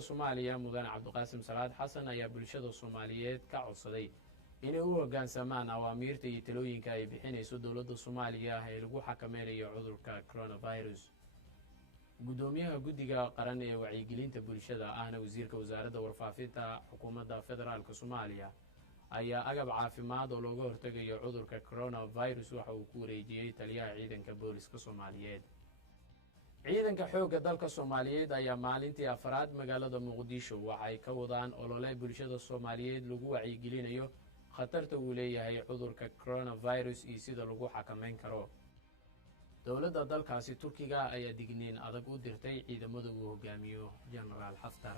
ee Soomaaliya Mudane Cabdiqaasim Salaad Xasan ayaa bulshada Soomaaliyeed ka codsaday inay u hoggaansamaan awaamiirta iyo talooyinka ay bixinayso dowladda Soomaaliya ee lagu xakameynayo cudurka coronavirus. gudoomiyaha guddiga qaran ee wacyigelinta bulshada ahna wasiirka wasaaradda warfaafinta xukuumadda federaalka Soomaaliya ayaa agab caafimaad oo looga hortagayo cudurka coronavirus waxa uu ku wareejiyay taliyaha ciidanka booliska Soomaaliyeed. ciidanka xoogga dalka Soomaaliyeed ayaa maalintii afraad magaalada Muqdisho waxa ay ka wadaan olole bulshada Soomaaliyeed lagu wacyigelinayo khatarta uu leeyahay cudurka coronavirus iyo sida lagu xakameyn karo. dowladda dalkaasi Turkiga ayaa digniin adag u dirtay ciidamada uu hogaamiyo Generaal Haftar.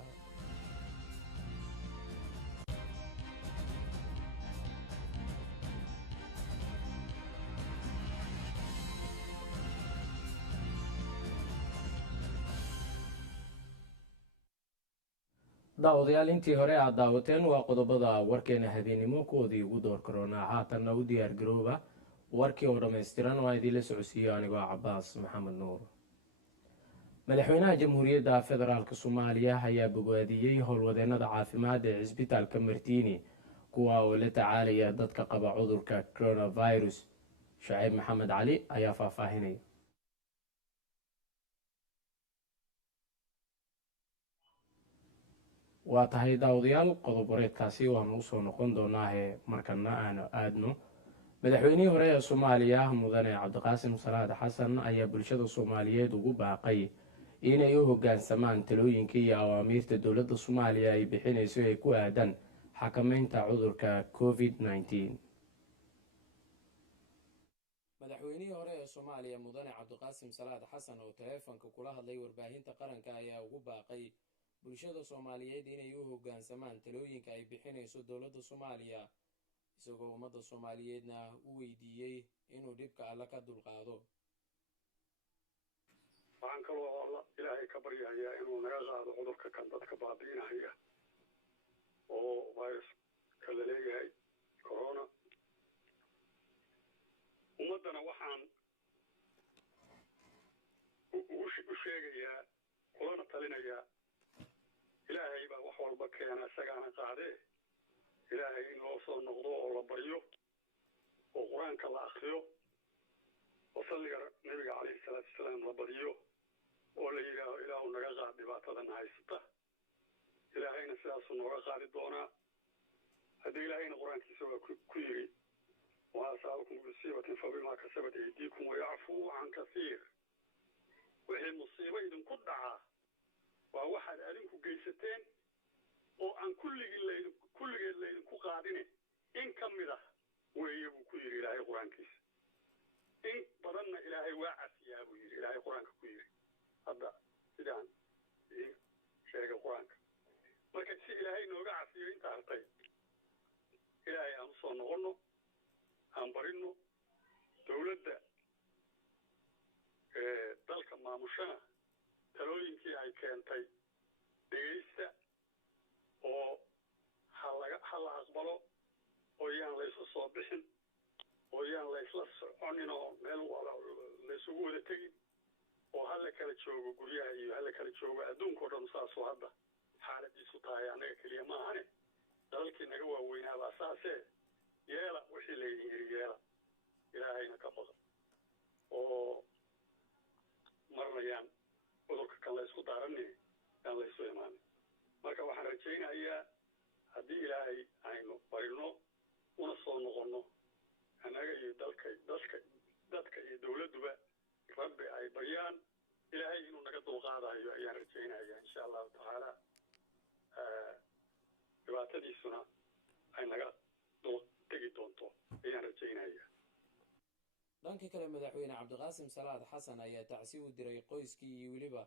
daawadayaal intii hore aad daawateen waa qodobada warkeena habeenimo koodii ugu door corona haatanna u diyaar garooba warkii oo dhammaystiran oo idinla socodsiiyo anigoo Cabbaas Maxamed Nuur. madaxweynaha jamhuuriyadda federaalka Soomaaliya ayaa bogaadiyay howlwadeennada caafimaad ee cisbitaalka Martiini kuwa oo la tacaalaya dadka qaba cudurka coronavirus. Shacib Maxamed Cali ayaa faahfaahinaya. waa tahay daawadayaal qodob wareedkaasi waanu usoo noqon doonaa markana aanu aadno. madaxweynihii hore ee Soomaaliya Mudane Cabdiqaasim Salaad Xasan ayaa bulshada Soomaaliyeed ugu baaqay inay u hoggaansamaan talooyinka iyo awaamiirta dowladda Soomaaliya ay bixinayso ee ku aadan xakameynta cudurka COVID-19. madaxweynihii hore ee Soomaaliya Mudane Cabdiqaasim Salaad Xasan oo teleefanka kula hadlay warbaahinta qaranka ayaa ugu baaqay bulshada Soomaaliyeed inay u hoggaansamaan talooyinka ay bixinayso dowladda Soomaaliya isagoo ummadda Soomaaliyeedna u weydiiyey inuu dhibka alla ka dulqaado. waxaan kaloo ilaahay ka baryayaa inuu naga qaado cudurka kan dadka baabi'inaya oo viruska la leeyahay corona. ummaddana waxaan u sheegayaa kulana talinayaa ilaahay baa wax walba keena isagaana qaadee ilaahay in loo soo noqdo oo la baryo oo qur-aanka la akriyo oo salliga nabiga calayhi salaatu wasalaam la badiyo oo la yidhaaho ilaahu naga qaad dhibaatadana haysata. ilaahayna sidaasuu nooga qaadi doonaa. haddii ilaahayna qur-aankiisa waa ku yidhi wamaa asaabakum musiibatin fabimaa kasabat aydiikum wayacfuu can kasiir. wixii musiibo idinku dhacaa waa waxaad adinku geysateen oo aan kulligeed laydinku qaadine in ka mid ah weeye buu ku yidhi ilaahay qur-aankiisa. in badanna ilaahay waa cafiyaa buu yidhi ilaahay qur-aanka ku yidhi hadda sidaan idiin sheegay qur-aanka. marka si ilaahay nooga cafiyo inta hartay ilaahay aan usoo noqonno aan barinno dowladda dalka maamushana talooyinkii ay keentay dhegaysta oo ha la aqbalo oo yaan laysu soo bixin oo yaan laysla soconin oo meel laysugu wada tegin oo hala kala joogo guryaha iyo hala kala joogo adduunkao dhan saasoo hadda xaaladiisu tahay annaga keliya ma ahane dalalkii naga waaweynaabaa saasee yeela wixii laydin yidhi yeela ilaahayna ka badan oo marnayaan cudurka kan laysku daaranay aan laysu imaanin. marka waxaan rajaynayaa haddii ilaahay aynu barino una soo noqonno annaga iyo dadka iyo dowladduba rabbi ay baryaan ilaahay inuu naga dulqaadayo ayaan rajaynayaa insha allahu tacaala. dhibaatadiisuna ay naga dul tegi doonto ayaan rajaynayaa. dhanka kale madaxweyne Cabdiqaasim Salaad Xasan ayaa tacsi u diray qoyskii iyo weliba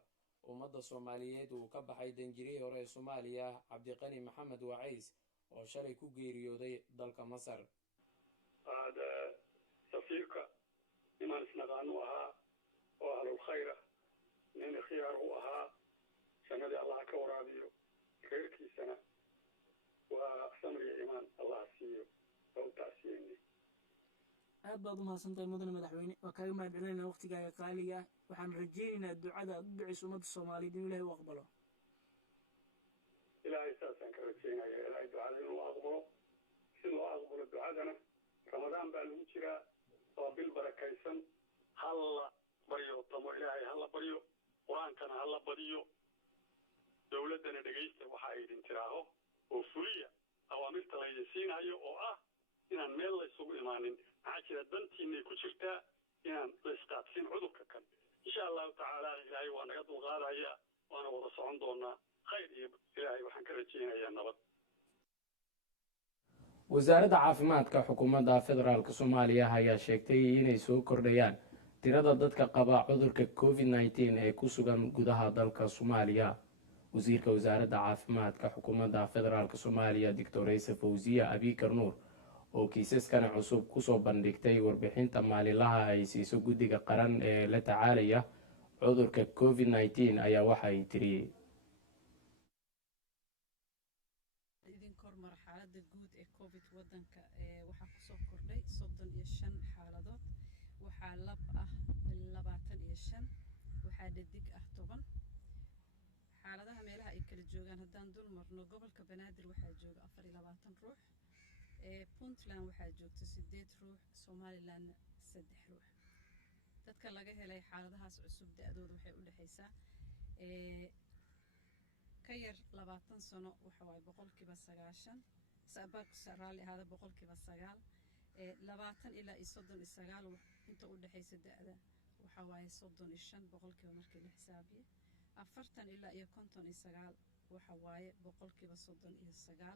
ummadda Soomaaliyeed uu ka baxay danjirihii hore ee Soomaaliya Cabdiqani Maxamed Wacays oo shalay ku geeriyooday dalka Masar. safiirka niman isnaqaanu ahaa oo ahlul khayra nin khiyaar u ahaa sanadii allah ka waraabiyo reerkiisana waa samriya imaan allah siiyo oo taasiyeeni. aad baad u mahadsantahay mudane madaxweyne waa kaaga mahadcelinayna waqtigaaga qaaliga ah waxaan rajaynaynaa ducada aad u ducayso ummadda Soomaaliyeed in Ilaahay u aqbalo. ilaahay saasaan ka rajaynaya ilaahay ducada inuu aqbalo si loo aqbalo ducadana ramadaan baa lagu jiraa waa bil barakaysan halla baryo tamo ilaahay halla baryo qur-aankana halla badiyo dowladdana dhegaysta waxa ay idin tiraaho oo fuliya awaamirta laydin siinayo oo ah inaan meel laysugu imaanin maxaa jira dantiinay ku jirtaa inaan la isqaadsin cudurka kan insha allahu tacaala ilaahay waa naga dulqaadaya waana wada socon doonaa khayr iyo ilaahay waxaan ka rajaynayaa nabad wasaaradda caafimaadka xukuumadda federaalk soomaaliya ayaa sheegtay inay soo kordhayaan tirada dadka qaba cudurka covid-19 ee ku sugan gudaha dalka soomaaliya wasiirka wasaaradda caafimaadka xukuumadda federaalk soomaaliya doctor Ayse Fawziya Abikar Nuur oo kiisaskana cusub kusoo bandhigtay warbixinta maalinlaha ay siiso guddiga qaran ee la tacaalaya cudurka covid-19 ayaa waxa ay tiri xaaladda guud ee covid wadanka waxaa kusoo kordhay 35 xaaladood waxaa lab ah 25 waxaa dhadig ah 10 xaaladaha meelaha ay kala joogaan haddaan dul marno gobolka banaadir waxaa jooga 24 ruux puntland waxaa joogta 8 ruux somaliland 3 ruux dadka laga helay xaaladahaas cusub da'dooda waxay u dhaxaysaa ka yar 20 sano waxa waay boqolkiiba 9 sabab saraali hada boqolkiiba 9 20 ilaa 39 inta u dhaxaysa da'da waxa waay 35 boqolkiiba markii la xisaabiyo 40 ilaa 59 waxa waay boqolkiiba 39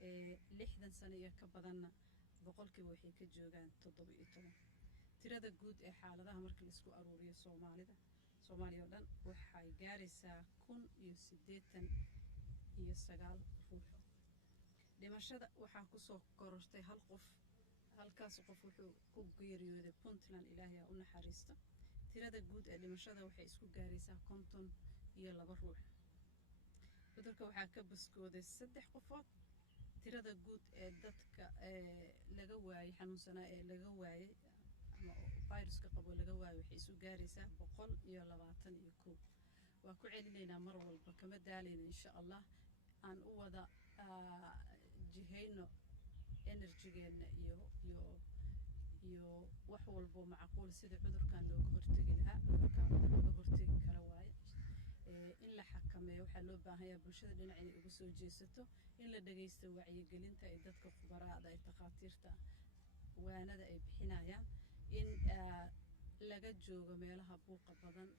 60 sano iyo ka badanna boqolkiiba waxay ka joogaan 17 tirada guud ee xaaladaha markii la isku aruuriyo Soomaaliya oo dhan waxay gaaraysaa 1089 ruux dhimashada waxaa ku soo korortay hal qof halkaas qof wuxuu ku geeriyooday Puntland ilaahay u naxariisto tirada guud ee dhimashada waxay isku gaaraysaa 52 ruux cudurka waxaa ka baskooday 3 qofood tirada guud ee dadka laga waayay xanuunsanaa ee laga waayay ama viruska qabo laga waayay waxay isu gaaraysaa 121 waa ku celinaynaa mar walba kama daalayna insha Allah aan u wada jihayno energy-geena iyo wax walba macquul sida cudurkan looga hortagi lahaa cudurkan looga hortagi kara waaye in la xakameeyo waxaa loo baahan yahay bulshada dhinac inay uga soo jeesato in la dhageysto wacyigelinta ay dadka khubaraada ay takhaatiirta waanada ay bixinayaan in laga joogo meelaha buuqa badan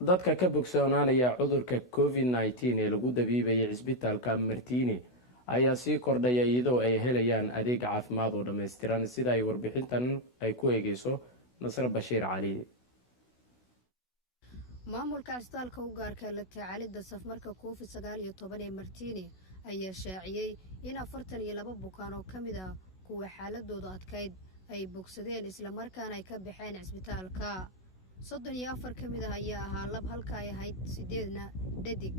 dadka ka bogsoonaanaya cudurka covid-19 ee lagu dabiibayay cisbitaalka Martini ayaa sii kordhaya iyadoo ay helayaan adeeg caafimaad oo dhammaystiran sida ay warbixintan ay ku eegayso Nasr Bashiir Cali maamulka cisbitaalka u gaarka la tacaalida safarka covid-19 ee Martini ayaa shaaciyay in 42 bukaan oo kamid ah kuwa xaaladooda adkayd ay bogsadeen isla markaana ay ka baxeen cisbitaalka 34 kamid ah ayaa ahaa lab halka ay ahayd 8na dhadig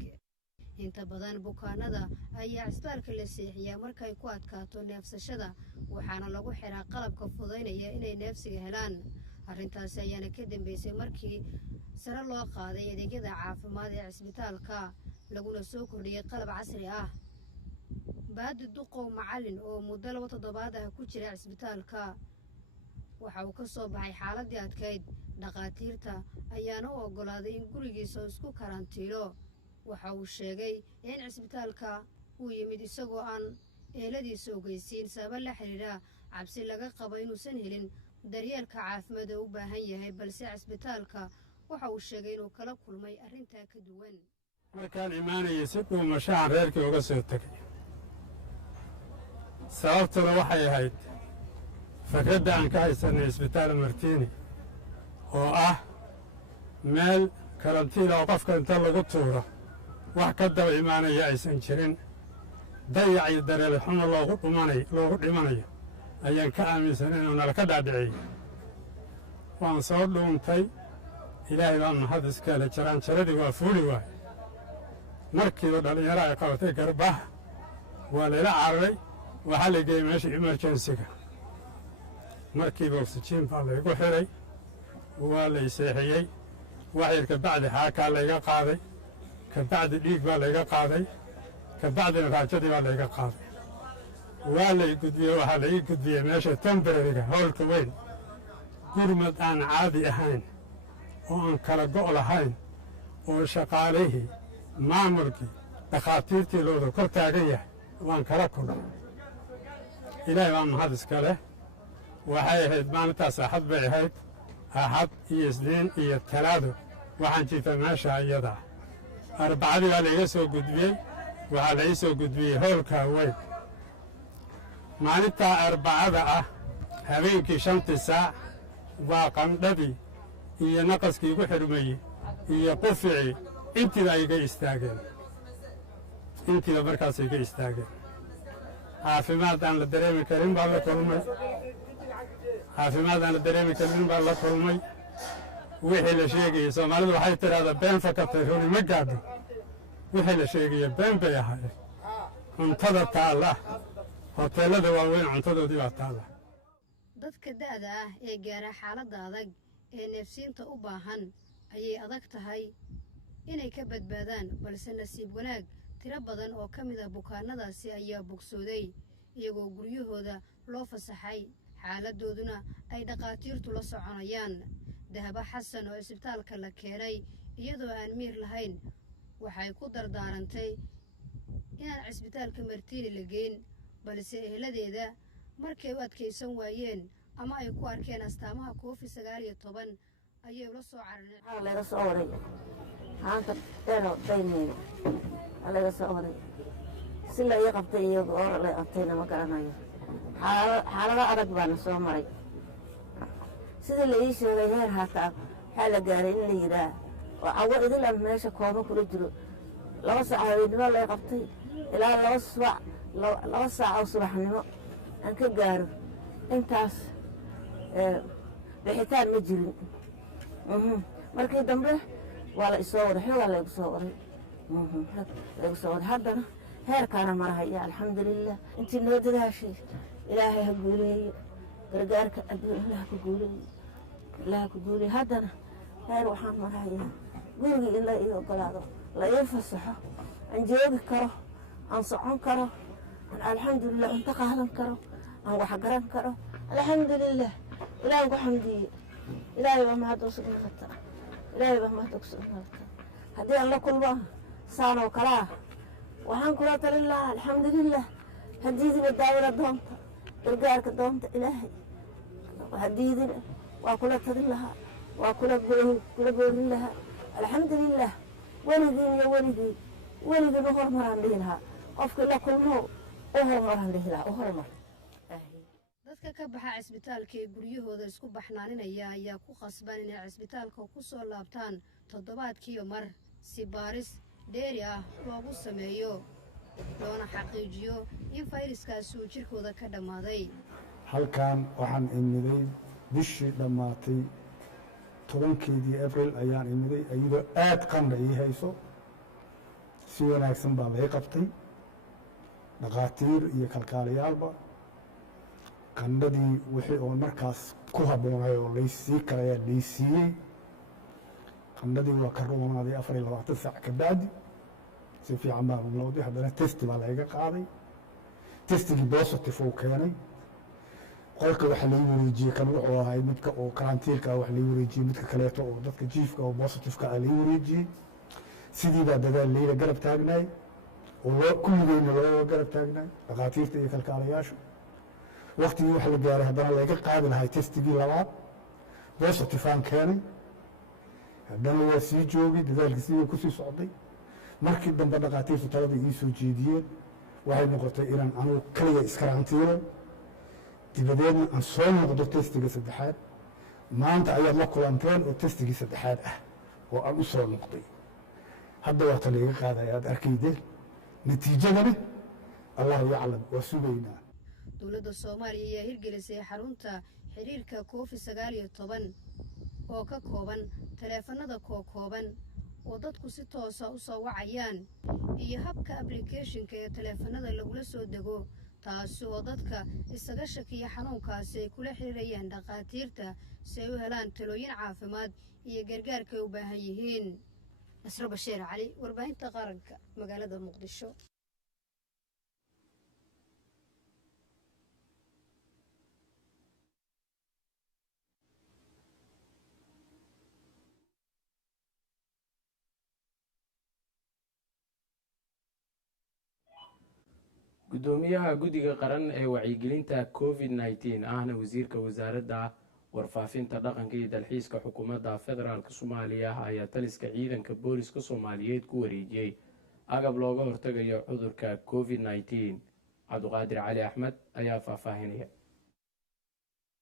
inta badan bukaanada ayaa cisbitaalka la seexiyaa markay ku adkaato neefsashada waxaana lagu xiraa qalabka fududeynaya inay neefsiga helaan arrintaas ayaana ka dambeysay markii sare loo qaaday adeegyada caafimaad ee cisbitaalka laguna soo kordhiyay qalab casri ah baadi duqow macallin oo muddo 2 toddobaad ah ku jira cisbitaalka waxa uu ka soo baxay xaaladii adkayd dhaqaatiirta ayaana u ogolaaday in gurigiisa isku karantiilo waxa uu sheegay in cisbitaalka uu yimid isagoo aan eeladiisa ogeysiin sabab la xiriira cabsi laga qabo inuusan helin daryeelka caafimaad ee u baahan yahay balse cisbitaalka waxa uu sheegay inuu kala kulmay arrintaa ka duwan markaan imaanayay si dhuumashaan reerkii uga soo tegay sababtuna waxay ahayd fakradda aan ka haysanay cisbitaal Martini oo ah meel karantiina oo qofka inta lagu tuuro wax ka daba imaanaya aysan jirin dayac iyo dareele xumo loogu dhimanayo ayaan ka aaminsanayn oo nala ka dhaadhiciyey waan soo dhuuntay ilaahay baa mahad iskale jaraanjaradii waa fuuli waaye markiiba dhallinyaro ay qabatay garbaha waa layla cararay waxaa la geeyey meesha emergensiga markiiba oksijiin baa laygu xiray waa lay seexiyey waxyar kabacdi xaakaa layga qaaday kabacdi dhiig baa layga qaaday kabacdina raajadii baa layga qaaday waa lay gudbiyey waxaa la ii gudbiyey meesha tembarariga howlka weyn gurmad aan caadi ahayn oo aan kala go' lahayn oo shaqaalihii maamulkii dhakhaatiirtii looda kor taagan yahay waan kala kulnay ilaahay baa mahad iska leh waxay ahayd maalintaas axad bay ahayd axad iyo isniin iyo talaado waxaan jiifay meesha iyadaa arbacadii baa laiga soo gudbiyey waxaa la ii soo gudbiyey howlkaa weyn maalintaa arbacada ah habeenkii 5 saac waa qandhadii iyo naqaskii igu xirmayey iyo quficii intiiba iga istaageen intiiba markaas iga istaageen caafimaad aan la dareemi karin baa la kulmay caafimaad aan la dareemi karin baa la kulmay wixii la sheegayey soomaalidu waxay tidhahdaa been fakatay runi ma gaadho wixii la sheegaya been bay ahaayeen cuntada taalla hoteellada waaweyn cuntadoodii baa taalla dadka da'da ah ee gaara xaaladda adag ee neefsiinta u baahan ayay adag tahay inay ka badbaadaan balse nasiib wanaag tiro badan oo ka mid ah bukaanadaasi ayaa bogsooday iyagoo guryahooda loo fasaxay xaaladdooduna ay dhakhaatiirtu la soconayaan dahabo xasan oo isbitaalka la keenay iyadoo aan miir lahayn waxay ku dardaarantay inaan cisbitaalka martiini la geyn balse ehladeeda markay u adkaysan waayeen ama ay ku arkeen astaamaha COVID-19 ayay ula soo carareen laga soo waray haanta dheero daynayna laga soo waray si la ii qabtay iyo goor la qabtayna ma garanayo xaalado adag baana soo maray sidii la ii sheegay heer hataa waxaa la gaaray in la yidhaah oo cawo idil aan meesha kooma kula jiro 2 saac habeenimo lay qabtay ilaa 2 saac oo subaxnimo aan ka gaaro intaas bixitaan ma jirin markii dambe waa la isoo waday xoogaa laygu soo waday haddana heerkaana marahaya alxamdulilah intii noo dadaashay ilaahay ha guuleeyo gargaarka adduun ilaah ku guuleeyo haddana heer waxaan marahayaa gurigii in la ii ogolaado la ii fasaxo aan joogi karo aan socon karo aan alxamdulilah cunto qaadan karo aan wax garan karo alxamdulilah ilaahay ku xamdiye ilaahay baa mahad u sugnaata haddii aan la kulmo saanoo kalaa waxaan kula talin lahaa alxamdulilah hadiidina daawada doonta gargaarka doonta ilaahay hadiidina waa kula talin lahaa waa kula boorin lahaa alxamdulilah weligiin iyo weligiin u hormaraan dhihi lahaa qofkii la kulmo u hormaraan dhihi lahaa u hormar dadka ka baxa cisbitaalka ee guryahooda isku baxnaaninaya ayaa ku qasban inay cisbitaalka ku soo laabtaan toddobaadkiiba mar si baaris dheeri ah loogu sameeyo loona xaqiijiyo in fayraskaasi uu jirkooda ka dhammaaday halkan waxaan imiday bishii dhammaatay 10keedii abril ayaan imiday iyadoo aad qandha ii hayso si wanaagsan baa lay qabtay dhakhaatiir iyo kalkaalayaalba qandhadii wixii oo markaas ku habboonay oo laysii kalayaa laysiiyey qandhadii waa ka roonaaday 24 saac ka bacdi si fiican baa bilowday haddana testi baa layga qaaday testigii positive uu keenay qolka waxa lagu wareejiyey kan wuxuu ahay midka oo karantiilka wax lagu wareejiyey midka kaleeto oo dadka jiifka oo positive-ka lagu wareejiyey sidii baa dadaal layla garab taagnay oo kulligeyna loo garab taagnay dhakhaatiirta iyo kalkaalayaasha waqtigii waxa la gaaray haddana layga qaadi lahay testigii labaad positive aan keenay haddana waa sii joogay dadaalkii sidii kusii socday markii dambe dhakhaatiirtu talada ii soo jeediyeen waxay noqotay inaan anugu kaliya iskarantiilo dibadeedna aan soo noqdo testiga 3aad maanta ayaad la kulanteen oo testigii 3aad ah oo aan u soo noqday hadda waa ta layga qaadaya aad arkaydeen natiijadana allahu yaclam waa sugaynaa dowladda soomaaliya ayaa hirgelisay xarunta xiriirka COVID-19 oo ka kooban taleefanada kooban oo dadku si toosa u soo wacayaan iyo habka applicationka ee taleefanada lagula soo dego taasi oo dadka isaga shakiya xanuunkaasi ay kula xiriirayaan dhakhaatiirta si ay u helaan talooyin caafimaad iyo gargaarka ay u baahan yihiin. nasro bashiir cali, warbaahinta qaranka, magaalada muqdisho. gudoomiyaha guddiga qaran ee wacyigelinta covid-19 ahna wasiirka wasaaradda warfaafinta dhaqanka iyo dalxiiska xukuumadda federaalk soomaaliya ayaa taliska ciidanka booliska soomaaliyeed ku wareejiyey agab looga hortagayo cudurka covid-19. cabduqaadir cali axmed ayaa faahfaahinaya.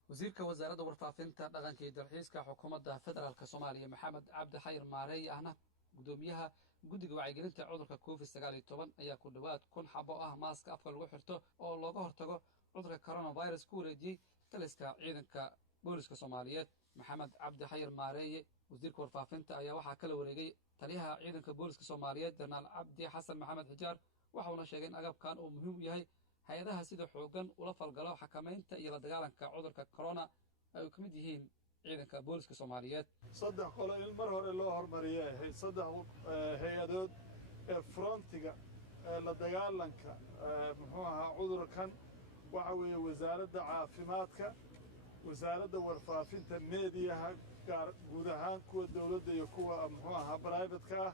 wasiirka wasaaradda warfaafinta dhaqanka iyo dalxiiska xukuumadda federaalk soomaaliya maxamed cabdi xayir maareey ahna gudoomiyaha guddiga wacyigelinta cudurka covid-19 ayaa ku dhowaad 1,000 xabo ah maaska afka lagu xirto oo looga hortago cudurka coronavirus ku wareejiyey taliska ciidanka booliska soomaaliyeed. maxamed cabdi xayir maareeye wasiirka warfaafinta ayaa waxaa kala wareegay taliyaha ciidanka booliska soomaaliyeed jenaraal cabdi xasan maxamed xijaar, waxauna sheegay in agabkan uu muhiim u yahay hay-adaha sida xoogan ula falgalo xakamaynta iyo la dagaalanka cudurka corona ay ka mid yihiin ciidanka booliska soomaaliyeed. 3 qolo in mar hore loo hormariyay ahayd 3 hay-adood ee frontiga la dagaalanka muxuu ahaa cudurkan waxa weeye wasaaradda caafimaadka, wasaaradda warfaafinta, meediyaha guud ahaan kuwa dowladda iyo kuwa muxuu ahaa private-ka ah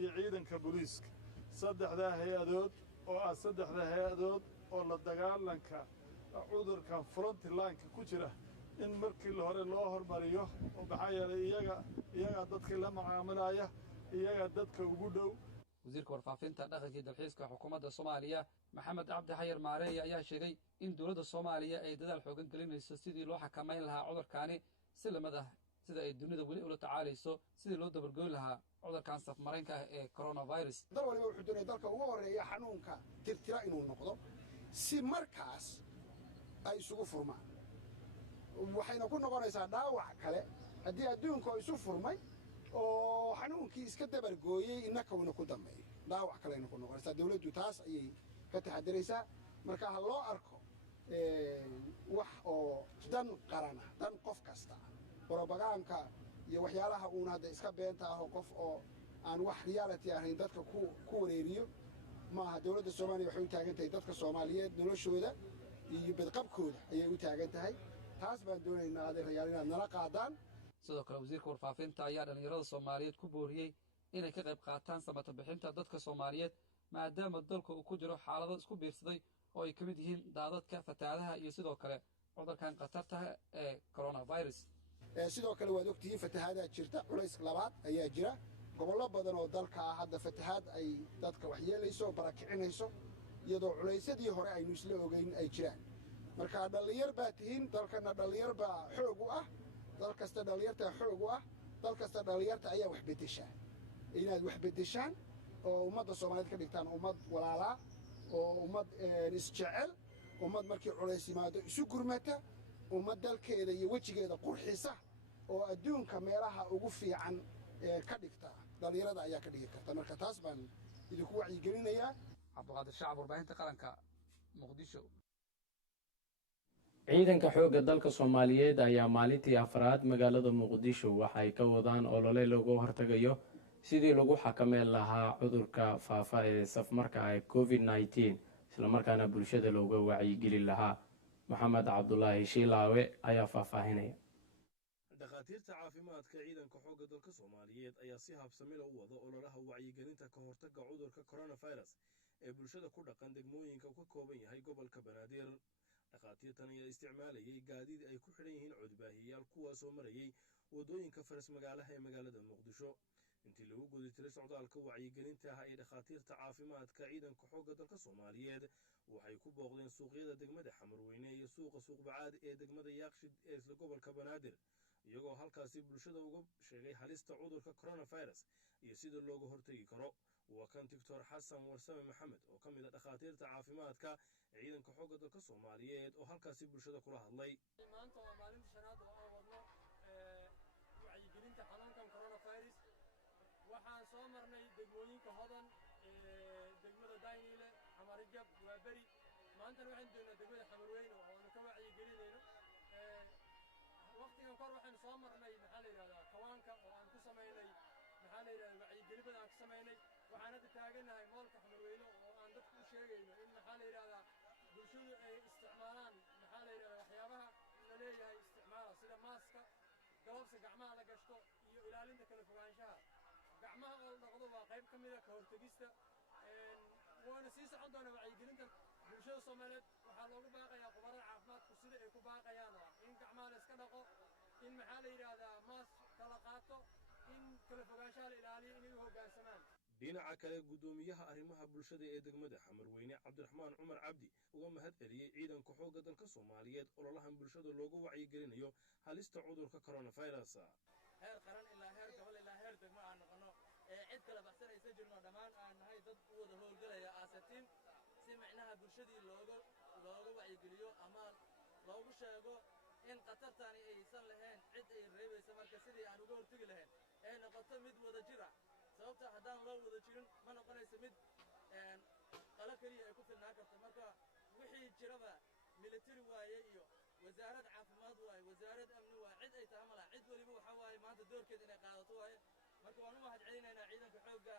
iyo ciidanka booliiska. 3 hay-adood oo ah 3 hay-adood oo la dagaalanka cudurkan frontline-ka ku jira in markii hore loo hormariyo oo maxaa yeelay iyagaa dadka la macaamilaya, iyagaa dadka ugu dhow. wasiirka warfaafinta dhaqanka iyo dalxiiska xukuumadda soomaaliya maxamed cabdi xayir maareeye ayaa sheegay in dowladda soomaaliya ay dadaal xoogan gelinayso sidii loo xakamayn lahaa cudurkaani si lamid ah sida ay dunida weli ula tacaalayso sidii loo dabargoyn lahaa cudurkan safmaraynka ah ee coronavirus. dal waliba wuxuu doonaya dalka ugu horreeya xanuunka tirtira inuu noqdo si markaas ay isugu furmaan. waxayna ku noqonaysaa dhaawac kale haddii adduunka isu furmay oo xanuunkii iska dabargooyey innaka uuna ku dambeeyo dhaawac kalena ku noqonaysaa. dawladdu taas ayay ka taxadiraysaa. marka ha loo arko wax oo dan qarana, dan qof kasta brobagaanka iyo waxyaalaha uuna hadda iska beenta ah oo qof oo aan wax reality ahayn dadka ku wareeriyo maaha. dawladda soomaaliya waxay u taagan tahay dadka soomaaliyeed noloshooda iyo badqabkooda ayay u taagan tahay. taas baan doonaynaa adeerayaal inaad nala qaadaan. sidoo kale wasiirka warfaafinta ayaa dhallinyarada soomaaliyeed ku booriyey inay ka qayb qaataan samata bixinta dadka soomaaliyeed maadaama dalka uu ku jiro xaalado isku biirsaday oo ay ka mid yihiin daadadka, fatahaadaha iyo sidoo kale cudurkan khatarta ee coronavirus. sidoo kale waad ogtihiin fatahaadaa jirta, culays labaad ayaa jira. gobollo badan oo dalka ah hadda fatahaad ay dadka waxyeelayso, barakicinayso, iyadoo culaysyadii hore aynu isla ogeyn ay jiraan. marka dhallinyar baa tihiin, dalkana dhallinyar baa xoog u ah, dal kasta dhallinyartaa xoog u ah, dal kasta dhallinyarta ayaa wax beddeshaa. inaad wax beddeshaan oo ummadda soomaaliyeed ka dhigtaan ummad walaalaa, oo ummad isjecel, ummad markii culays yimaado isu gurmata, ummad dalkeeda iyo wejigeeda qurxisa oo adduunka meelaha ugu fiican ka dhigta. dhallinyarada ayaa ka dhigi karta. marka taas baan idinku wacyigelinayaa. cabduqaadir shacab, warbaahinta qaranka, muqdisho. ciidanka xoogga dalka soomaaliyeed ayaa maalintii afraad magaalada muqdisho waxa ay ka wadaan olole lagu hortagayo sidii lagu xakameyn lahaa cudurka faafa ee safmarka ee covid-19 islamarkaana bulshada looga wacyigelin lahaa. maxamed cabdulaahi shiilaawe ayaa faahfaahinaya. dhakhaatiirta caafimaadka ciidanka xoogga dalka soomaaliyeed ayaa si habsamila u wada ololaha wacyigelinta ka hortagga cudurka coronavirus ee bulshada ku dhaqan degmooyinka ka kooban yahay gobolka banaadir. dhakhaatiirtan ayaa isticmaalayay gaadiid ay ku xidhan yihiin codbaahiyayaal kuwaasoo marayay waddooyinka faras magaalaha ee magaalada muqdisho. intii lagu guda jiray socdaalka wacyigelinta ah ee dhakhaatiirta caafimaadka ciidanka xoogga dalka soomaaliyeed waxay ku booqdeen suuqyada degmada xamarweyne iyo suuqa suuqbacaad ee degmada yaaqshid ee isla gobolka banaadir, iyagoo halkaasi bulshada uga sheegay halista cudurka coronavirus iyo sida looga hortegi karo. waa kan doctor xasan warsame maxamed oo ka mid a dhakhaatiirta caafimaadka ee ciidanka xoogga dalka soomaaliyeed oo halkaasi bulshada kula hadlay. maanta waa maalinta shanaad oo aan wadno wacyigelinta xanuunkan coronavirus. waxaan soo marnay degmooyinka hodan, degmada daynile, xamarjab, waaberi. maantana waxaan joognaa degmada xamarweyne oo aanu ka wacyigelinayno waqtigan kor waxaynu soo marnay maxaa la yidhahdaa kawaanka oo aan ku samaynay maxaa la yidhahdaa wacyigelin badan aan ku samaynay waxaan hadda taagannahay moolka xamarweyne oo aan dadku u sheegayno in maxaa la yidhahdaa bulshadu ay isticmaalaan maxaa la yidhahdaa waxyaabaha la leeyahay isticmaala sida maaska galabsi gacmaha la gashto iyo ilaalinta kala fogaanshaha gacmaha oo la dhaqdo waa qayb ka mid a ka hortegista waana sii socon doonaa wacyigelintan bulshada soomaaliyeed waxaa loogu baaqayaa khubarada caafimaadku sida ay ku baaqayaan oo in gacmaha la iska dhaqo in maxaa la yidhaahdaa maas kala qaato in kala fogaanshaha la ilaaliyo inay u hoggaansamaan dhinaca kale guddoomiyaha arrimaha bulshada ee degmada xamarweyne cabdiraxmaan cumar cabdi uga mahad celiyey ciidanka xoogga dalka soomaaliyeed ololahan bulshada loogu wacyigelinayo halista cudurka coronavirus heer qaran ilaa heer gobol ilaa heer degmo aan noqono cid kala baxsanaysa jirno dhammaan aan nahay dad u wada howlgelaya aasatiin si micnaha bulshadii looga wacyigeliyo ama loogu sheego in khatartani aysan lahayn cid ay reebaysa marka sidii aan uga hortegi lahayn ee noqoto mid wada jir ah sababta haddaan loo wada jirin ma noqonayso mid qalo keliya ay ku filnaan karto marka wixii jiraba military waaye iyo wasaarad caafimaad waaye wasaarad amni waaye cid ay tahay malaha cid weliba waxaa waaye maanta doorkeeda inay qaadato waaye marka waan u mahad celinaynaa ciidanka xoogga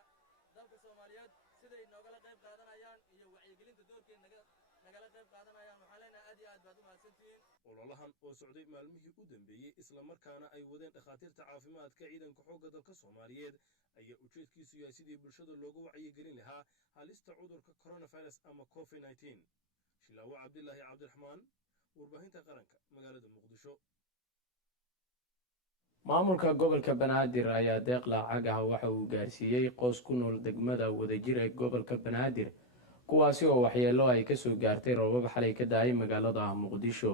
dalka soomaaliyeed siday noogala qayb qaadanayaan iyo wacyigelinta doorkeeda nagala qayb qaadanayaan waxaan leenahay aad iyo aad baad u mahadsantihiin ololahan oo socday maalmihii u dambeeyey islamarkaana ay wadeen dhakhaatiirta caafimaadka ciidanka xoogga dalka soomaaliyeed ayaa ujeedkiisu yahay sidii bulshada loogu wacyigelin lahaa halista cudurka coronavirus ama covid-19 shilaawo cabdilaahi cabdiraxmaan warbaahinta qaranka magaalada muqdisho maamulka gobolka banaadir ayaa deeq lacag ah waxa uu gaarsiiyey qoys ku nool degmada wadajir ee gobolka banaadir kuwaasi oo waxyeelo ay kasoo gaartay roobab xalay ka daayay magaalada muqdisho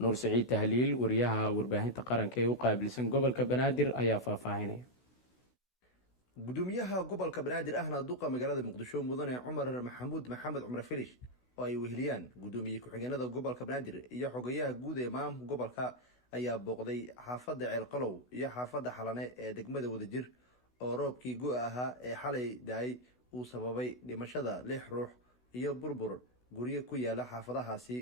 nuur saciid tahliil wariyaha warbaahinta qaranka ee u qaabilsan gobolka banaadir ayaa faahfaahinaya gudoomiyaha gobolka banaadir ahna duqa magaalada muqdisho mudane cumar maxamuud maxamed cumar filish oo ay weheliyaan gudoomiye ku-xigeenada gobolka banaadir iyo xogayaha guud ee maamulka gobolka ayaa booqday xaafadda ceelqalow iyo xaafadda xalane ee degmada wadajir oo roobkii go-a ahaa ee xalay daay uu sababay dhimashada 6 ruux iyo burbur guryo ku yaala xaafadahaasi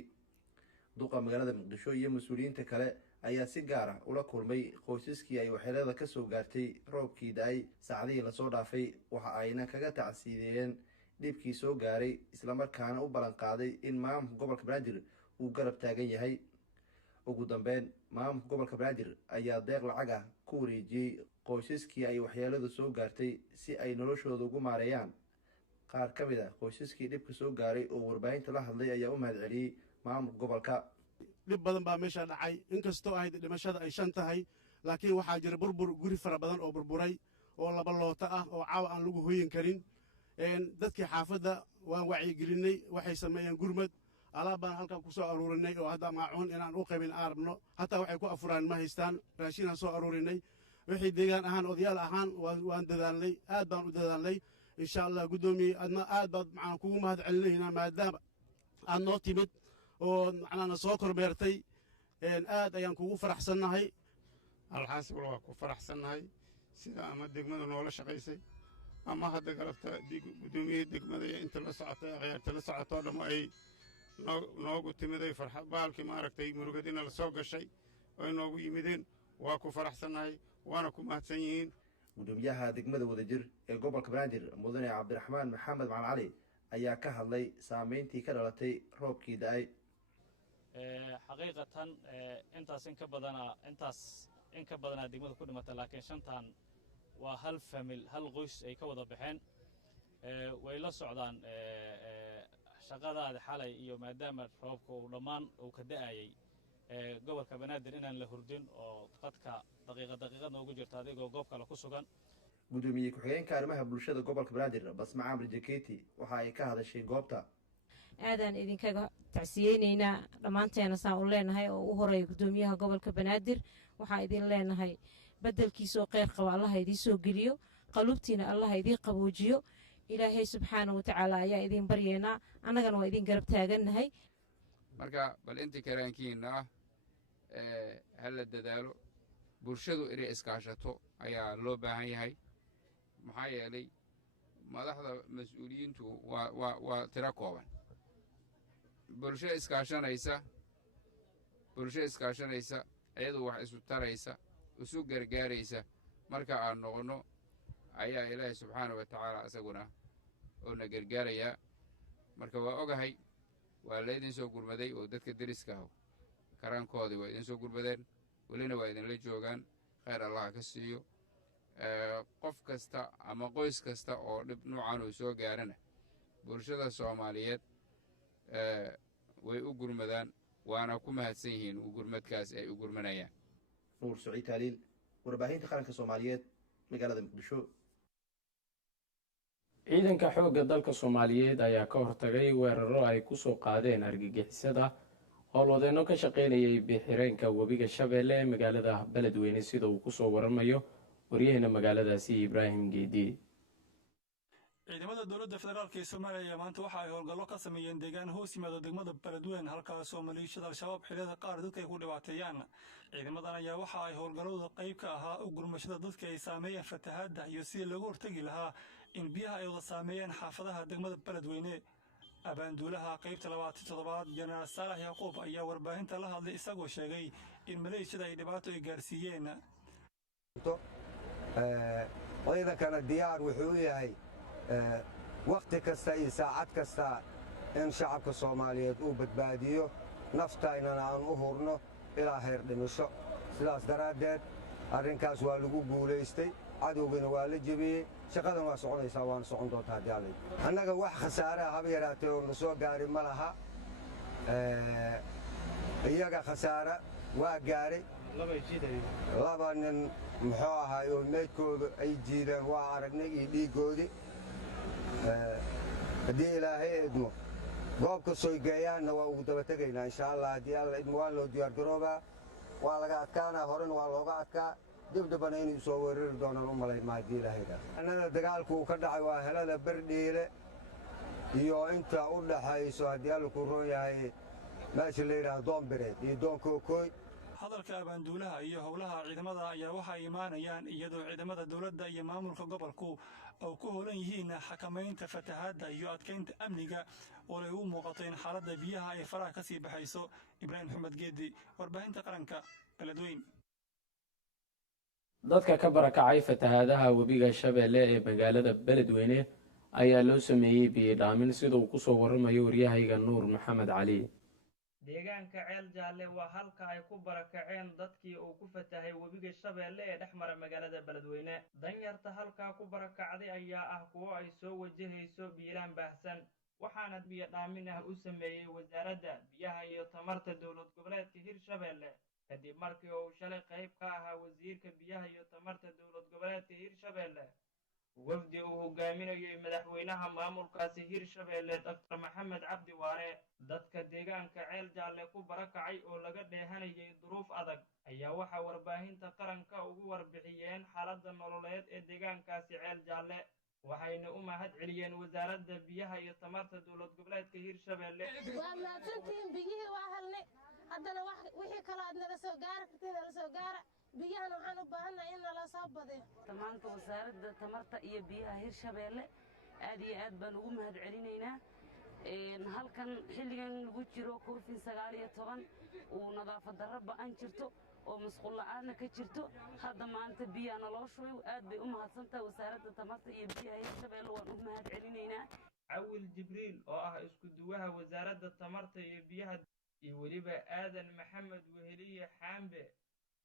duqa magaalada muqdisho iyo mas-uuliyiinta kale ayaa si gaar ah ula kulmay qoysaskii ay waxyeelada ka soo gaartay roobkii da-ay saacadihii lasoo dhaafay waxa ayna kaga tacsiideen dhibkii soo gaaray islamarkaana u ballan qaaday in maamulka gobolka banaadir uu garab taagan yahay ugu dambeyn maamulka gobolka banaadir ayaa deeq lacag ah ku wareejiyey qoysaskii ay waxyeeladu soo gaartay si ay noloshooda ugu maareeyaan qaar ka mid ah qoysaskii dhibka soo gaaray oo warbaahinta la hadlay ayaa u mahad celiyey maamulka gobolka dhib badan baa meesha dhacay inkastoo ahayd dhimashada ay 5 tahay laakiin waxaa jira burbur guri fara badan oo burburay oo laba loota ah oo caawa aan lagu hoyin karin dadkii xaafadda waan wacyigelinay waxay sameeyeen gurmad alaab baan halkan ku soo aruurinay oo hadda maacuun inaan u qaybin aan rabno hataa waxay ku afuraan ma haystaan raashinaan soo aruurinay wixii deegaan ahaan odayaal ahaan waan dadaalnay aad baan u dadaalnay insha allah guddoomiye adna aad baad macnaa kugu mahad celinaynaa maadaama aad noo timid oo macnaana soo kormeertay aad ayaan kugu faraxsannahay alxaasib waa ku faraxsannahay sida ama degmada noola shaqaysay ama hadda galabta guddoomiyihii degmada iyo inta la socotay akhyaarta la socotoo dhammo ay noogu timiday farxad baalkii maaragtay murugadina la soo gashay ay noogu yimideen waa ku faraxsannahay waana ku mahadsan yihiin gudoomiyaha degmada wadajir ee gobolka banaadir mudane cabdiraxmaan maxamed macalin cali ayaa ka hadlay saameyntii ka dhalatay roobkii da-ay xaqiiqatan intaas in ka badanaa degmada ku dhimata laakiin 5tan waa hal famil hal qoys ay ka wada baxeen way la socdaan shaqadaada xalay iyo maadaama roobka uu dhammaan uu ka da'ayay gobolka banaadir inaan la hurdin oo qadka daqiiqad noogu jirta adigoo goob kale ku sugan gudoomiye ku-xigeenka arrimaha bulshada gobolka banaadir basma camri jaketi waxa ay ka hadashay goobta aadaan idinkaga tacsiyeynaynaa dhammaanteena saan u leenahay oo u horeeya gudoomiyaha gobolka banaadir waxaa idin leenahay bedelkiisoo kheyr qaba allaha idiin soo geliyo qaluubtiina allaha idiin qaboojiyo ilaahay subxaana wa tacaala ayaa idin baryeynaa annagana waa idin garab taagannahay marka bal intii karaankiina ah ha la dadaalo bulshadu inay iskaashato ayaa loo baahan yahay maxaa yeelay madaxda mas-uuliyiintu waa tiro kooban bulsho iskaashanaysa iyadu wax isu taraysa isu gargaaraysa marka aan noqonno ayaa ilaahay subxaanahu wa tacaala isaguna oona gargaarayaa marka waa ogahay waa laydin soo gurmaday oo dadka deriska ah karaankoodii waa idin soo gurmadeen welina waa idinla joogaan khayr allaha ka siiyo qof kasta ama qoys kasta oo dhib nuucan uu soo gaarana bulshada soomaaliyeed way u gurmadaan waana ku mahadsan yihiin gurmadkaas ay u gurmanayaan nuur saciid taaliil warbaahinta qaranka soomaaliyeed magaalada muqdisho ciidanka xoogga dalka soomaaliyeed ayaa ka hortagay weeraro ay ku soo qaadeen argagixisada howlwadeenno ka shaqaynayay bixireenka webiga shabeelle ee magaalada beledweyne sida uu kusoo waramayo waryaheena magaaladaasi ibraahim geedi. ciidamada dowladda federaalk ee soomaaliya ayaa maanta waxa ay howlgallo ka sameeyeen deegaan hoos yimaado degmada beledweyne halkaasoo maleeshiyada al-shabaab xilliyada qaar dadka ay ku dhibaateeyaan. ciidamadan ayaa waxa ay howlgallada qayb ka ahaa u gurmashada dadka ay saameeyeen fatahaadda iyo sidii looga hortegi lahaa in biyaha ay wada saameeyeen xaafadaha degmada beledweyne. abaanduulaha qaybta 27aad jenaraal saalax yaquub ayaa warbaahinta la hadlay isagoo sheegay in maleeshiyada ay dhibaato ay gaarsiiyeen. ciidankana diyaar wuxuu u yahay wakhti kasta iyo saacad kasta in shacabka soomaaliyeed uu badbaadiyo naftaynana aan u hurno ilaa heer dhimisho. sidaas daraaddeed arrinkaas waa lagu guulaystay cadowgana waa la jebiyey shaqadan waa soconaysaa waana socon doontaa haddii alla annaga wax khasaaraha haba yaraatee oo na soo gaari ma laha iyaga khasaara waa gaaray laba nin muxuu ahaay oo meydkooda ay jiideen waa aragnay iyo dhiiggoodii haddii ilaahay idmo goobka soygeeyaanna waa ugu daba tegaynaa insha allah haddii alla idmo waa loo diyaargaroobaa waa laga adkaanaa horena waa looga adkaa dibdabana inay soo weerari doonaan u malayn ma haddii ilaahayda annada dagaalku uu ka dhacay waa helada berdhiile iyo inta u dhaxayso haddii alla ku roon yahay meesha la yidhaahdo doonbireed iyo doonkookoy. hadalka abaanduulaha iyo howlaha ciidamada ayaa waxay imaanayaan iyadoo ciidamada dowladda iyo maamulka gobolku oo ku howlan yihiin xakamaynta fatahaadda iyo adkaynta amniga oo ay u muuqato in xaaladda biyaha ay faraha ka sii baxayso. ibraahim maxamed geedi warbaahinta qaranka beledweyne. dadka ka barakacay fatahaadaha webiga shabeelle ee magaalada beledweyne ayaa loo sameeyey biyidhaamin sida uu kusoo waramayo waryahayga nuur maxamed cali. deegaanka ceel jaalle waa halka ay ku barakaceen dadkii uu ku fatahay webiga shabeelle ee dhex mara magaalada beledweyne. danyarta halkaa ku barakacday ayaa ah kuwo ay soo wajahayso biilaan baahsan waxaana biyodhaamin ah u sameeyey wasaaradda biyaha iyo tamarta dowlad goboleedka hirshabeelle kadib markii uu shalay qayb ka ahaa wasiirka biyaha iyo tamarta dowlad goboleedka hirshabeelle wafdi uu hogaaminayay madaxweynaha maamulkaasi hirshabeelle dr maxamed cabdi waare. dadka deegaanka ceel jaalle ku barakacay oo laga dheehanayay duruuf adag ayaa waxaa warbaahinta qaranka ugu warbixiyeen xaaladda nololeed ee deegaankaasi ceel jaalle waxayna u mahad celiyeen wasaaradda biyaha iyo tamarta dowlad goboleedka hirshabeelle. waa mahadsantihiin biyihii waa helnay haddana wixii kale aad nala soo gaara kartiin nala soo gaara biyahana waxaan u baahannahay in nala soo badiyo. maanta wasaaradda tamarta iyo biyaha hirshabeelle aad iyo aad baan ugu mahad celinaynaa. halkan xilligan lagu jiro covid-19 uu nadaafad darro ba'an jirto oo masquul la'aanna ka jirto hadda maanta biyaa naloo shubay aad bay u mahadsantahay wasaaradda tamarta iyo biyaha hirshabeelle waan u mahad celinaynaa. cawil jibriil oo ah isku duwaha wasaaradda tamarta iyo biyaha iyo weliba aadan maxamed weheliye xaambe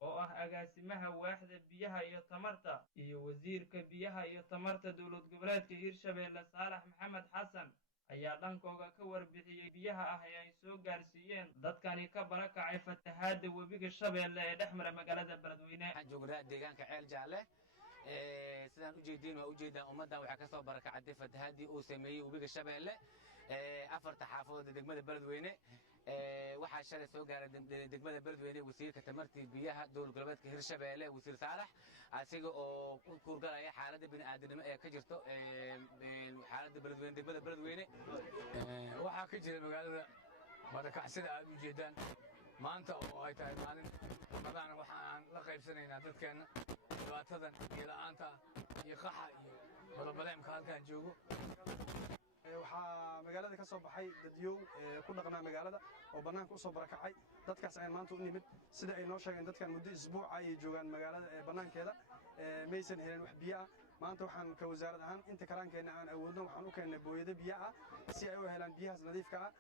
oo ah agaasimaha waaxda biyaha iyo tamarta iyo wasiirka biyaha iyo tamarta dowlad goboleedka hirshabeelle saalax maxamed xasan ayaa dhankooga ka warbixiyey biyaha ah ee ay soo gaarsiiyeen dadkani ka barakacay fatahaadda webiga shabeelle ee dhex mara magaalada beledweyne. waxaan joognaa deegaanka ceel jaalle sidaan ujeediin waa ujeedaan ummaddan waxaa ka soo barakacday fatahaadii uu sameeyey webiga shabeelle afarta xaafadood degmada beledweyne. waxaa shalay soo gaaray degmada beledweyne wasiirka tamartii biyaha dowlad goboleedka hirshabeelle wasiir saalax asiga oo ku kuurgalaya xaaladda bini'aadanimo ee ka jirto xaaladda beledweyne degmada beledweyne. waxaa ka jira magaalada barakac sida aad u jeedaan maanta oo ay tahay maalin ramadaan waxa aan la qaybsanaynaa dadkeenna dhibaatadan iyo la'aanta iyo qaxa iyo balabaleemka halkaan joogo. waxaa magaalada ka soo baxay dadyow ku dhaqnaa magaalada oo bannaanka u soo barakacay dadkaas ayaan maanta u nimid sida ay noo sheegeen dadkan muddo isbuuca ayay joogaan magaalada bannaankeeda maysan helin wax biyo ah maanta waxaan ka wasaarad ahaan inta karaankeenna aan awoodno waxaan u keennay booyado biyo ah si ay u helaan biyahaas nadiifka ah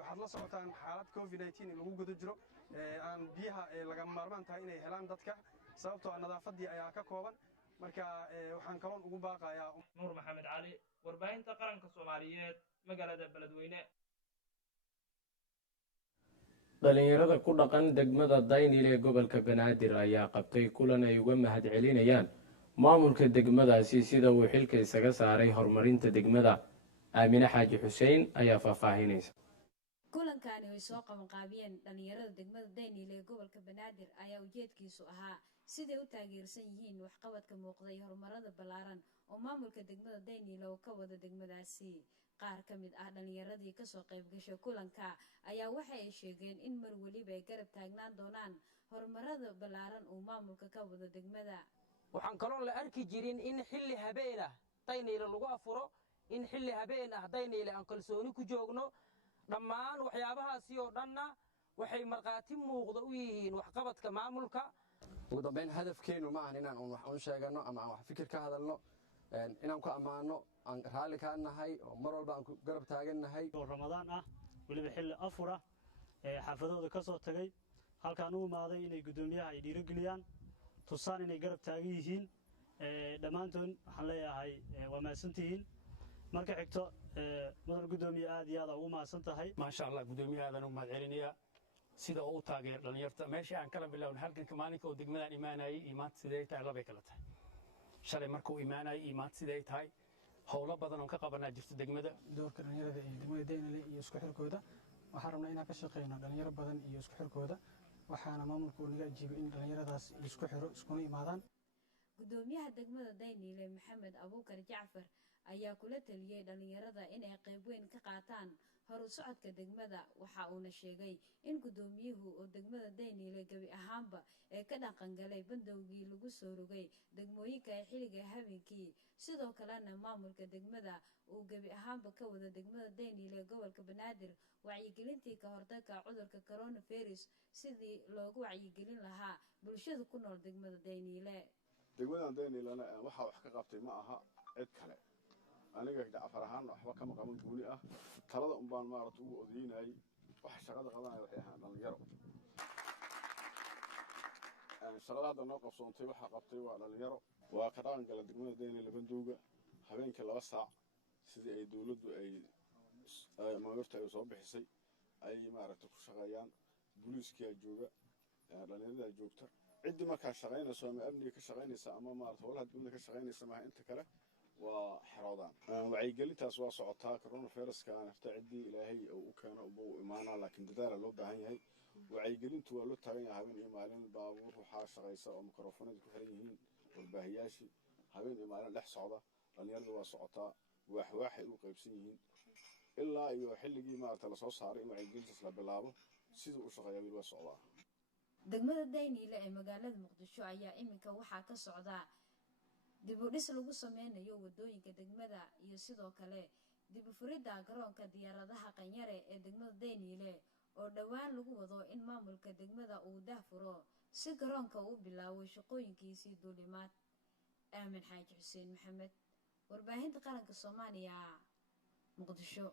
waxaad la socotaan xaalad covid-19 in lagu guda jiro aan biyaha lagama maarmaan tahay inay helaan dadka sababtoo ah nadaafaddii ayaa ka kooban marka waxaan kaloon ugu baaqayaa nuur maxamed cali warbaahinta qaranka soomaaliyeed magaalada beledweyne dhalinyarada ku dhaqan degmada daynil ee gobolka banaadir ayaa qabtay kulan ay uga mahad celinayaan maamulka degmadaasi sida uu xilka isaga saaray horumarinta degmada aamine xaaji xuseen ayaa faahfaahinaysa kulankaani ay soo qabanqaabiyeen dhalinyarada degmada daynil ee gobolka banaadir ayaa ujeedkiisu ahaa siday u taageersan yihiin waxqabadka muuqday horumarada ballaaran oo maamulka degmada daynil oo ka wada degmadaasi qaar ka mid ah dhalinyaradii kasoo qayb gashay kulanka ayaa waxa ay sheegeen in mar weliba ay garab taagnaan doonaan horumarada ballaaran uu maamulka ka wada degmada waxaan kaloo la arki jirin in xilli habeen ah daynil lagu afuro in xilli habeen ah daynil aan kalsooni ku joogno dhammaan waxyaabahaasi oo dhanna waxay markhaati muuqda u yihiin waxqabadka maamulka ugu dambeyn hadafkeennu ma ahan inaan wax un sheegano ama aan wax fikir ka hadalno inaan ku ammaano aan raalli kaa nahay oo mar walba aan ku garab taagannahay oo ramadaan ah weliba xilli afura xaafadooda ka soo tagay halkaan u imaaday inay guddoomiyaha ay dhiirogeliyaan tusaan inay garab taagan yihiin dhammaantood waxaan leeyahay waa mahadsantihiin marka xigto mudan guddoomiye aad iyo aad ugu mahadsan tahay maasha allah guddoomiyahaadaan u mahad celinayaa sida uu u taageer dhalinyarta meeshii aan kala bilown halganka maalinka oo degmadaan imaanayay iyo maanta sidee tahay labay kala tahay shalay markuu imaanayay iyo maanta sidee tahay howlo badan oon ka qabanaa jirto degmada doorka dhalinyarada iyo degmada daynile iyo isku xirkooda waxaan rabnaa inaan ka shaqeyno dhalinyaro badan iyo isku xirkooda waxaana maamulku naga ajiibay in dhalinyaradaas isku xiro iskuna imaadaan guddoomiyaha degmada daynile maxamed abuukar jacfar ayaa kula taliyey dhalinyarada inay qayb weyn ka qaataan horu socodka degmada waxa uuna sheegay in guddoomiyuhu oo degmada daynile gebi ahaanba ee ka dhaqangalay bandowgii lagu soo rogay degmooyinka ee xilliga habeenkii sidoo kalena maamulka degmada uu gebi ahaanba ka wada degmada daynile gobolka banaadir wacyigelintii ka hortagga cudurka coronavirus sidii loogu wacyigelin lahaa bulshada ku nool degmada daynile degmadan daynilena waxaa wax ka qabtay ma aha cid kale aniga jacfar ahaan waxba kama qaban guuni ah talada un baan maarata ugu odaynayay waxa shaqada qabanaya waxay ahaan dhalinyaro shaqada hadda noo qabsoontay waxaa qabtay waa dhalinyaro waa ka dhaqan gala degmada daynile bandowga habeenkii 2 saac sidii ay dowladdu ay maamurta ay soo bixisay ay maarata ku shaqeeyaan booliiska jooga dhalinyarada joogta ciddii markaa shaqaynayso ama amniga ka shaqaynaysa ama maarata howlaha degmada ka shaqaynaysa maaha inta kale waa xeroodaan wacyigelintaas waa socotaa coronaviruska nafta ciddii ilaahay u keeno buu imaanaa laakiin dadaala loo baahan yahay wacyigelintu waa loo taagan yahay habeen iyo maalin baabuur waxaa shaqaysa oo mikrofoonada ku xiran yihiin warbaahiyaashii habeen iyo maalin dhex socda dhalinyarada waa socotaa waaxwaaxay u qaybsan yihiin ilaa iyo xilligii maarata lasoo saaray in wacyigelintaas la bilaabo siduu u shaqeeyaa wiil waa socdaa degmada daynile ee magaalada muqdisho ayaa iminka waxaa ka socda dib u dhis lagu sameynayo wadooyinka degmada iyo sidoo kale dib u furidda garoonka diyaaradaha qanyare ee degmada daynile oo dhowaan lagu wado in maamulka degmada uu daahfuro si garoonka uu bilaabo shaqooyinkiisii duulimaad aamin xaaji xuseen maxamed warbaahinta qaranka soomaaliya muqdisho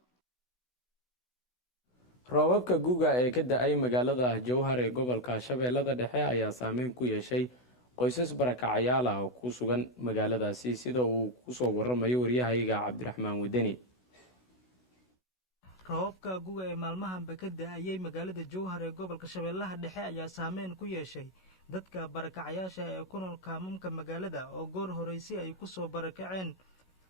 roobabka guga ee ka da-ay magaalada jowhar ee gobolka shabeellada dhexe ayaa saameyn ku yeeshay qoysas barakacayaal ah oo ku sugan magaaladaasi sida uu ku soo waramayo waryahayga cabdiraxmaan wadani roobabka guga ee maalmahanba ka da-ayay magaalada jowhar ee gobolka shabeellaha dhexe ayaa saameyn ku yeeshay dadka barakacayaasha ee ku nool kaamamka magaalada oo goor horeysi ay ku soo barakaceen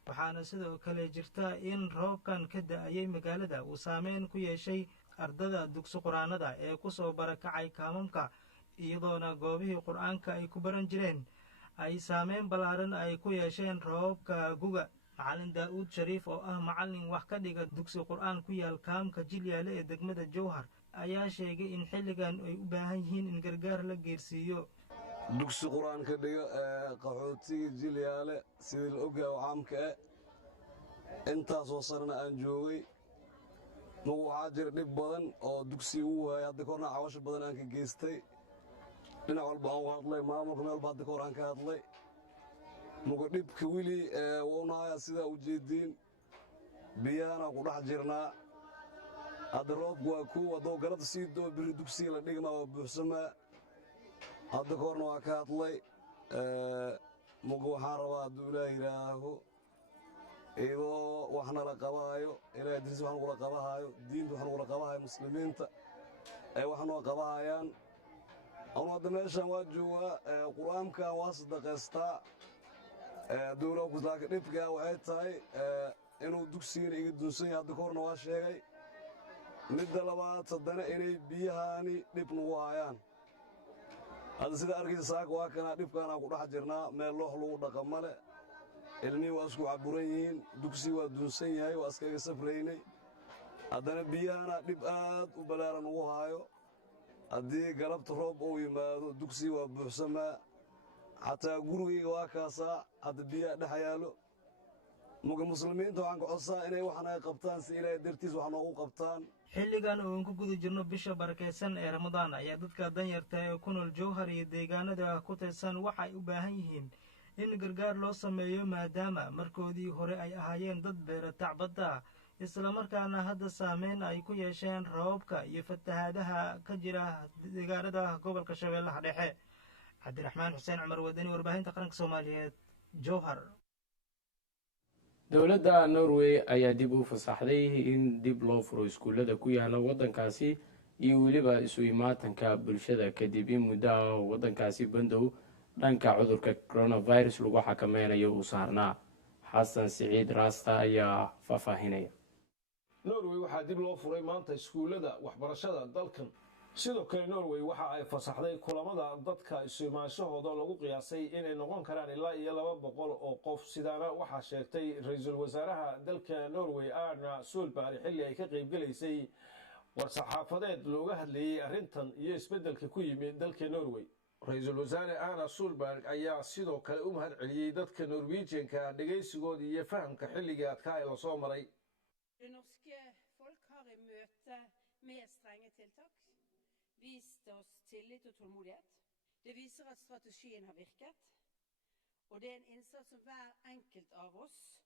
waxaana sidoo kale jirta in roobkan ka da-ayay magaalada uu saameyn ku yeeshay ardada dugsi qur-aanada ee ku soo barakacay kaamamka iyadoona goobihii qur-aanka ay ku baran jireen ay saameyn ballaaran ay ku yeesheen roobabka guga macalin daa'uud shariif oo ah macallin wax ka dhiga dugsi qur-aan ku yaal kaamka jilyaale ee degmada jowhar ayaa sheegay in xilligan ay u baahan yihiin in gargaar la geersiiyo dugsi qur-aanka dhiga qaxootiga jilyaale sidii la ogyahay caamka intaasoo sarna aan joogay magu waxaa jira dhib badan oo dugsiga u waayay hadda kahorna cawasho badan aan ka geystay dhinac walba aan u hadlay maamulka meel walba hadda kahor aan ka hadlay muga dhibka weli waunahaya sidaa u jeediin biyaana ku dhex jirnaa hadda roobku waa kuw haddoo galabta sii doo biri dugsiga la dhigmaa waa buuxsamaa hadda kahorna waa ka hadlay muga waxaan rabaa hadduu ilaah yidhaaho iyadoo wax nala qabahaayo ilaahay diris wax nagula qabahaayo diinta wax nagula qabahayo muslimiinta ay wax noo qabahayaan anu hadda meeshaan waa joogaa qur'aankan waa sadaqaystaa dowlaka dhibkaa waxay tahay inuu dugsigana iga dunsan yahay hadda kahorna waa sheegay midda labaad haddana inay biyahaani dhib nagu hayaan hadda sida arkaysa saaka waa kanaa dhibkaanaa ku dhex jirnaa meel loox lagu dhaqa male ilmihii waa isku caburan yihiin dugsi waa dunsan yahay waa iskaga safraynay haddana biyahana dhib aad u ballaaran ugu haayo haddii galabta roob uu yimaado dugsi waa buuxsamaa xataa gurigayga waa kaasaa hadda biyaha dhex yaalo muga muslimiinta waxaan ka codsaa inay waxan ay qabtaan si ilaahay dartiis wax noogu qabtaan xilligan oo aan ku guda jirno bisha barakaysan ee ramadaan ayaa dadka danyarta ee ku nool jowhar iyo deegaanada ku tirsan waxa ay u baahan yihiin in gargaar loo sameeyo maadaama markoodii hore ay ahaayeen dad beera tacbadda islamarkaana hadda saameyn ay ku yeesheen rababka iyo fatahaadaha ka jira deegaanada gobolka shabeellaha dhexe cabdiraxmaan xuseen cumar wadani warbaahinta qaranka soomaaliyeed jowhar dowladda norway ayaa dib u fasaxday in dib loo furo iskuullada ku yaala waddankaasi iyo weliba isu imaatanka bulshada kadib in muddo ah waddankaasi bandow dhanka cudurka coronavirus lagu xakameynayo uu saarnaa xasan siciid raasta ayaa faahfaahinaya norway waxaa dib loo furay maanta iskuullada waxbarashada dalkan sidoo kale norway waxa ay fasaxday kulamada dadka isu imaanshahooda lagu qiyaasay inay noqon karaan ilaa iyo 200 oo qof sidaana waxaa sheegtay ra-iisul wasaaraha dalka norway Erna Solberg xilli ay ka qaybgalaysay war-saxaafadeed looga hadlayay arrintan iyo isbeddelka ku yimid dalka norway ra-iisul wasaare Erna Solberg ayaa sidoo kale u mahad celiyay dadka Norwegianka dhageysigooda iyo fahamka xilliga adkaa ee la soo maray vist oss tillit och tålmodighet. Det viser at strategien har virket. Og det er en innsats som hver enkelt av oss,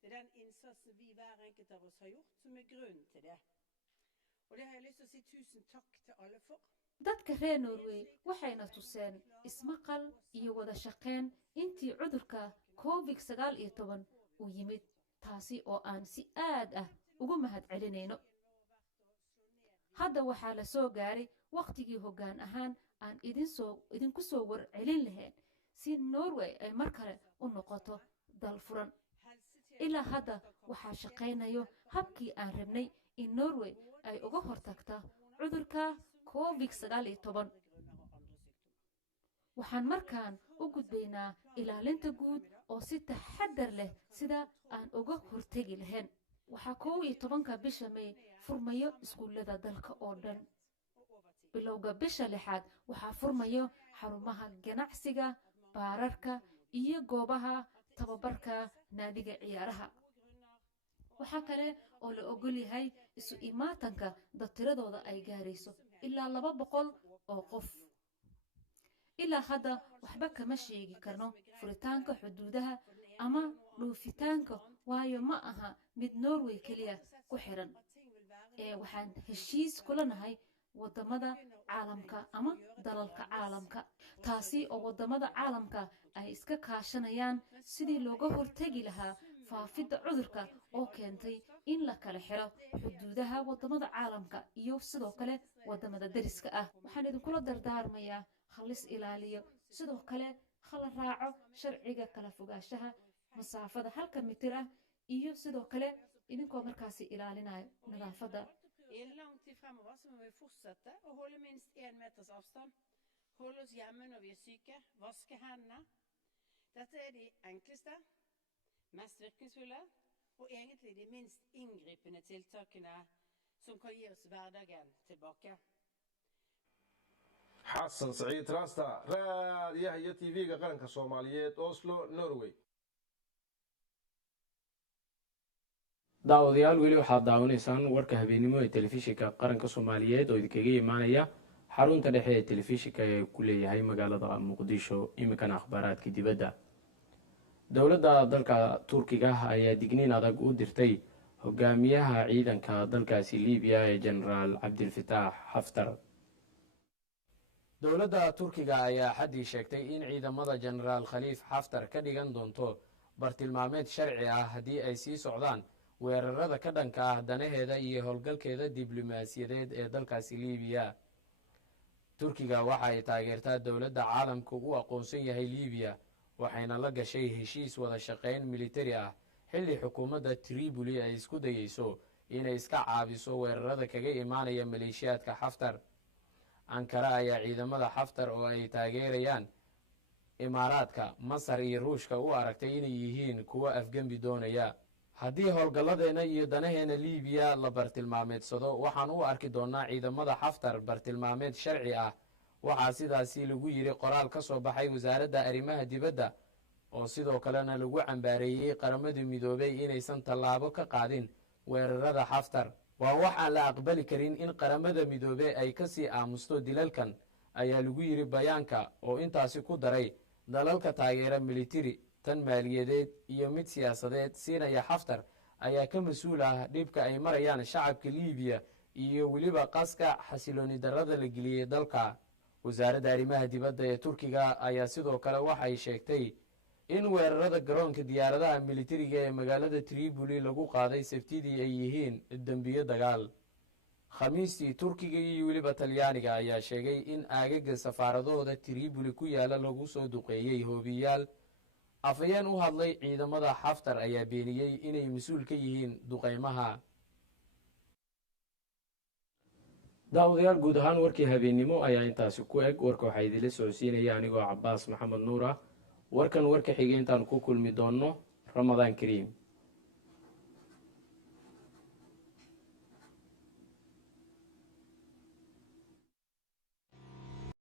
det er den innsatsen vi hver enkelt av oss har gjort, som er grunnen til det. Og det har jeg lyst til å si tusen takk til alle for. dadka reer Norway waxayna tuseen ismaqal iyo wada shaqeyn intii cudurka COVID-19 uu yimid taasi oo aan si aad ah ugu mahad celinayno. hadda waxaa la soo gaaray waqtigii hoggaan ahaan aan idinku soo war celin lahayn si Norway ay mar kale u noqoto dal furan. ilaa hadda waxaa shaqaynayo habkii aan rabnay in Norway ay uga hortagto cudurka COVID-19. waxaan markaan u gudbaynaa ilaalinta guud oo si taxaddar leh sida aan uga hortagi lahayn. waxaa 11 bisha May furmayo iskuullada dalka oo dhan. bilowga bisha 6 waxaa furmayo xarumaha ganacsiga, baararka iyo goobaha tababarka naadiga ciyaaraha. waxaa kale oo la ogol yahay isu imaatanka dad tiradooda ay gaarayso ilaa 200 oo qof. ilaa hadda waxba kama sheegi karno furitaanka xuduudaha ama dhoofitaanka waayo ma aha mid Norway kaliya ku xiran. waxaan heshiis kula nahay wadamada caalamka ama dalalka caalamka taasi oo wadamada caalamka ay iska kaashanayaan sidii looga hortagi lahaa faafidda cudurka oo keentay in la kala xiro xuduudaha wadamada caalamka iyo sidoo kale wadamada dariska ah. waxaan idinkula dardaarmayaa halis ilaaliyo sidoo kale khala raaco sharciga kala fogaanshaha masaafada 1 mitir ah iyo sidoo kale idinkoo markaasi ilaalinayo nadaafadda. I en lang tid fremover så må vi fortsette å holde minst 1 meters avstand, holde oss hjemme når vi er syke, vaske hendene. Dette er de enkleste, mest virkningsfulle og egentlig de minst inngripende tiltakene som kan gi oss hverdagen tilbake. xasan saciid raasta raadiyaha iyo tv-ga qaranka soomaaliyeed Oslo Norway. daawadayaal weli waxaad daawanaysaan warka habeenimo ee telefishinka qaranka soomaaliyeed oo idinkaga imaanaya xarunta dhexe ee telefishinka ee ku leeyahay magaalada muqdisho. iminkana akhbaaraadka dibadda. dowladda dalka turkiga ayaa digniin adag u dirtay hogaamiyaha ciidanka dalkaasi liibiya ee jenaraal cabdilfataax xaftar. dowladda turkiga ayaa xaddii sheegtay in ciidamada jenaraal khaliif xaftar ka dhigan doonto bartilmaameed sharci ah haddii ay sii socdaan weerarada ka dhanka ah danaheeda iyo howlgalkeeda diblomaasiyadeed ee dalkaasi liibiya. turkiga waxa ay taageertaa dowladda caalamka u aqoonsan yahay liibiya, waxayna la gashay heshiis wada shaqayn militari ah xilli xukuumadda triboli ay isku dayeyso inay iska caabiso weerarada kaga imaanaya maleeshiyaadka xaftar. ankara ayaa ciidamada xaftar oo ay taageerayaan imaaraadka, masar iyo ruushka u aragtay inay yihiin kuwo afgembi doonaya. haddii howlgalladeena iyo danaheena liibiya la bartilmaameedsado, waxaan u arki doonnaa ciidamada xaftar bartilmaameed sharci ah. waxaa sidaasi lagu yidhi qoraal ka soo baxay wasaaradda arrimaha dibadda, oo sidoo kalena lagu cambaareeyey qaramada midoobay inaysan tallaabo ka qaadin weerarada xaftar. waa wax aan la aqbali karin in qaramada midoobe ay ka sii aamusto dilalkan, ayaa lagu yidhi bayaanka, oo intaasi ku daray dalalka taageera militari, tan maaliyadeed iyo mid siyaasadeed siinaya xaftar ayaa ka mas-uul ah dhibka ay marayaan shacabka liibiya iyo weliba qaska xasilooni darrada la geliyey dalka. wasaaradda arrimaha dibadda ee turkiga ayaa sidoo kale waxay sheegtay in weerarada garoonka diyaaradaha militariga ee magaalada triboli lagu qaaday sabtidii ay yihiin dembiyo dagaal. khamiistii turkiga iyo weliba talyaaniga ayaa sheegay in aagaga safaaradahooda triboli ku yaala lagu soo duqeeyey hoobiyaal. afhayeen u hadlay ciidamada xaftar ayaa beeniyey inay mas-uul ka yihiin duqeymaha. daawadayaal guud ahaan warkii habeennimo ayaa intaasi ku eg. warka waxaa idinla socodsiinaya anigoo cabaas maxamed nuur ah. warkan warka xigay intaan ku kulmi doonno ramadaan kariim.